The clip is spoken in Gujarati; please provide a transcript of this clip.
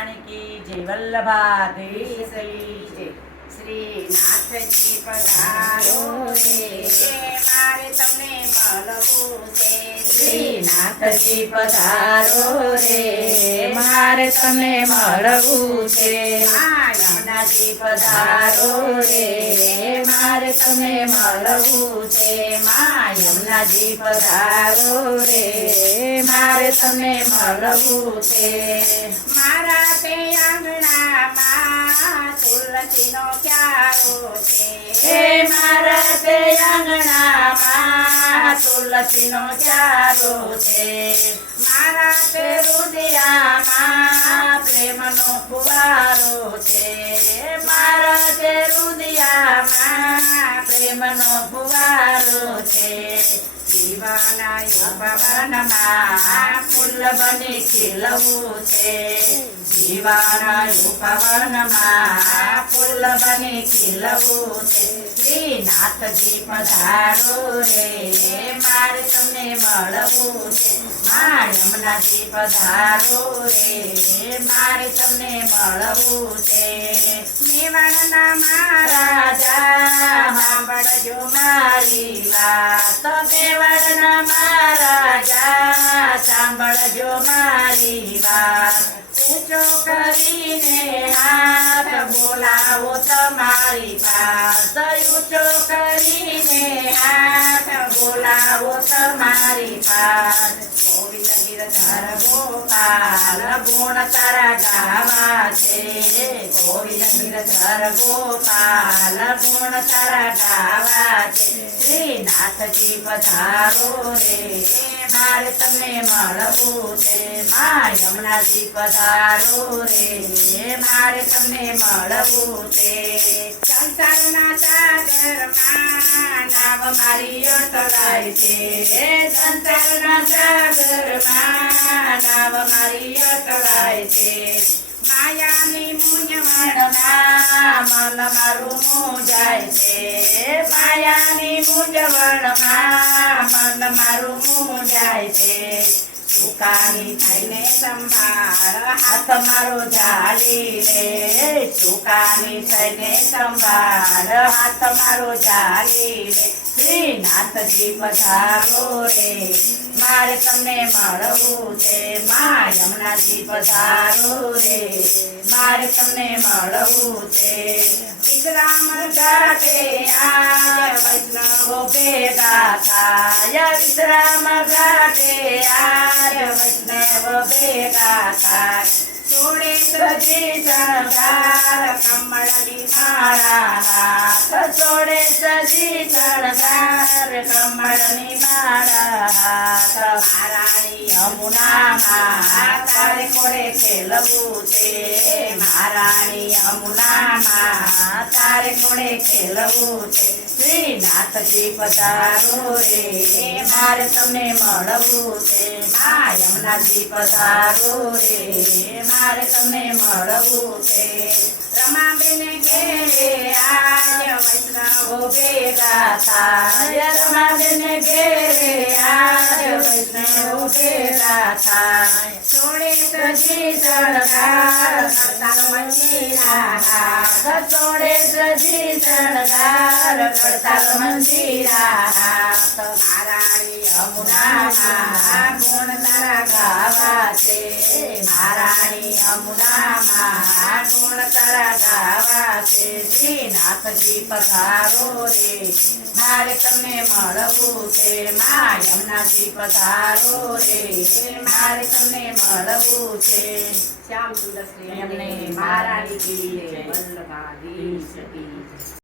રાણી કી જય વલ્લભાધીશ કી જય। શ્રીનાથજી પધારો રે મારે તમને મળવું છે। શ્રીનાથજી પધારો રે મારે તમને મળવું છે। યમુનાજી પધારો રે મારે તમને મળવું છે। યમુનાજી પધારો રે મારે તમને મળવું છે। મારા તે આંગણામાં તુલસીનો ક્યારો છે। મારા તે આંગણામાં તુલસીનો ક્યારો છે। મારા તે હૃદયમાં પ્રેમનો ફુવારો છે। મારા તે હૃદયમાં પ્રેમનો ફુવારો છે। જીવના ઉપવનમાં ફૂલ બની ખીલવું છે। જીવના ઉપવનમાં ફૂલ બની ખીલવું છે। શ્રીનાથજી પધારો રે મારે તમને મળવું છે। યમુનાજી પધારો રે મારે તમને મળવું છે। મેવાડના મહારાજા સાંભળજો મારી વાત। મેવાડના મહારાજા સાંભળજો મારી વાત। ઊંચો કરીને હાથ બોલાવો તમારી પાસ। ઊંચો કરીને હાથ બોલાવો તમારી પાસ। ગોવિંદ ગિરધર ગોપાલ ગુણ તારા ગાવા છે। ગોવિંદ ગિરધર ગોપાલ ગુણ તારા ગાવા છે। શ્રીનાથજી પધારો રે મારે તમને મળવું છે। યમુનાજી પધારો રે મારે તમને મળવું છે। સંસારના સાગરમાં નાવ મારી અટવાય છે। સંસારના સાગરમાં નાવ મારી અટવાય છે। માયાની મૂંઝવણમાં મન મારું મૂંઝાય છે। માયાની મૂંઝવણમાં મન મારું મૂંઝાય છે। સુકાની થઈને સંભાળ હાથ મારો ઝાલી રે। સુકાની થઈને સંભાળ હાથ મારો ઝાલી રે। શ્રીનાથજી પધારો રે મારે તમને મળવું છે। યમુનાજી પધારો રે મારે તમને મળવું છે। વિશ્રામ ઘાટે આય વૈષ્ણવો ભેગા થાય। વિશ્રામ ઘાટે આય વૈષ્ણવો ભેગા થાય। જોડે સજી શણગાર કમળની માળા હાથ। જોડે સજી શણગાર કમળની માળા હાથ। મારાણી યમુનામાં તારે ખોડે ખેલવું છે। મારાણી યમુનામાં તારે ખોડે ખેલવું છે। શ્રીનાથજી પધારો રે મારે તમને મળવું છે। યમુનાજી પધારો રે મારે તમને મળવું છે। રમાબેન ઘેરે આજ વૈષ્ણવો ભેગા થાય। રમાબેન ઘેરે આજ વૈષ્ણવો ભેગા થાય। જોડે સજી શણગાર કરતાલ મંજીરા હાથ। જોડે સજી શણગાર કરતાલ મંજીરા હાથ। મારાણી યમુનામાં ગુણ તારા ગાવા છે। મારાણી યમુનામાં ગુણ તારા ગાવા છે। શ્રીનાથજી પધારો રે મારે તમને મળવું છે। યમુનાજી પધારો રે મારે તમને મળવું છે। શ્યામ સુંદર શ્રી મહારાણી કી જય, વલ્લભાધીશ કી જય।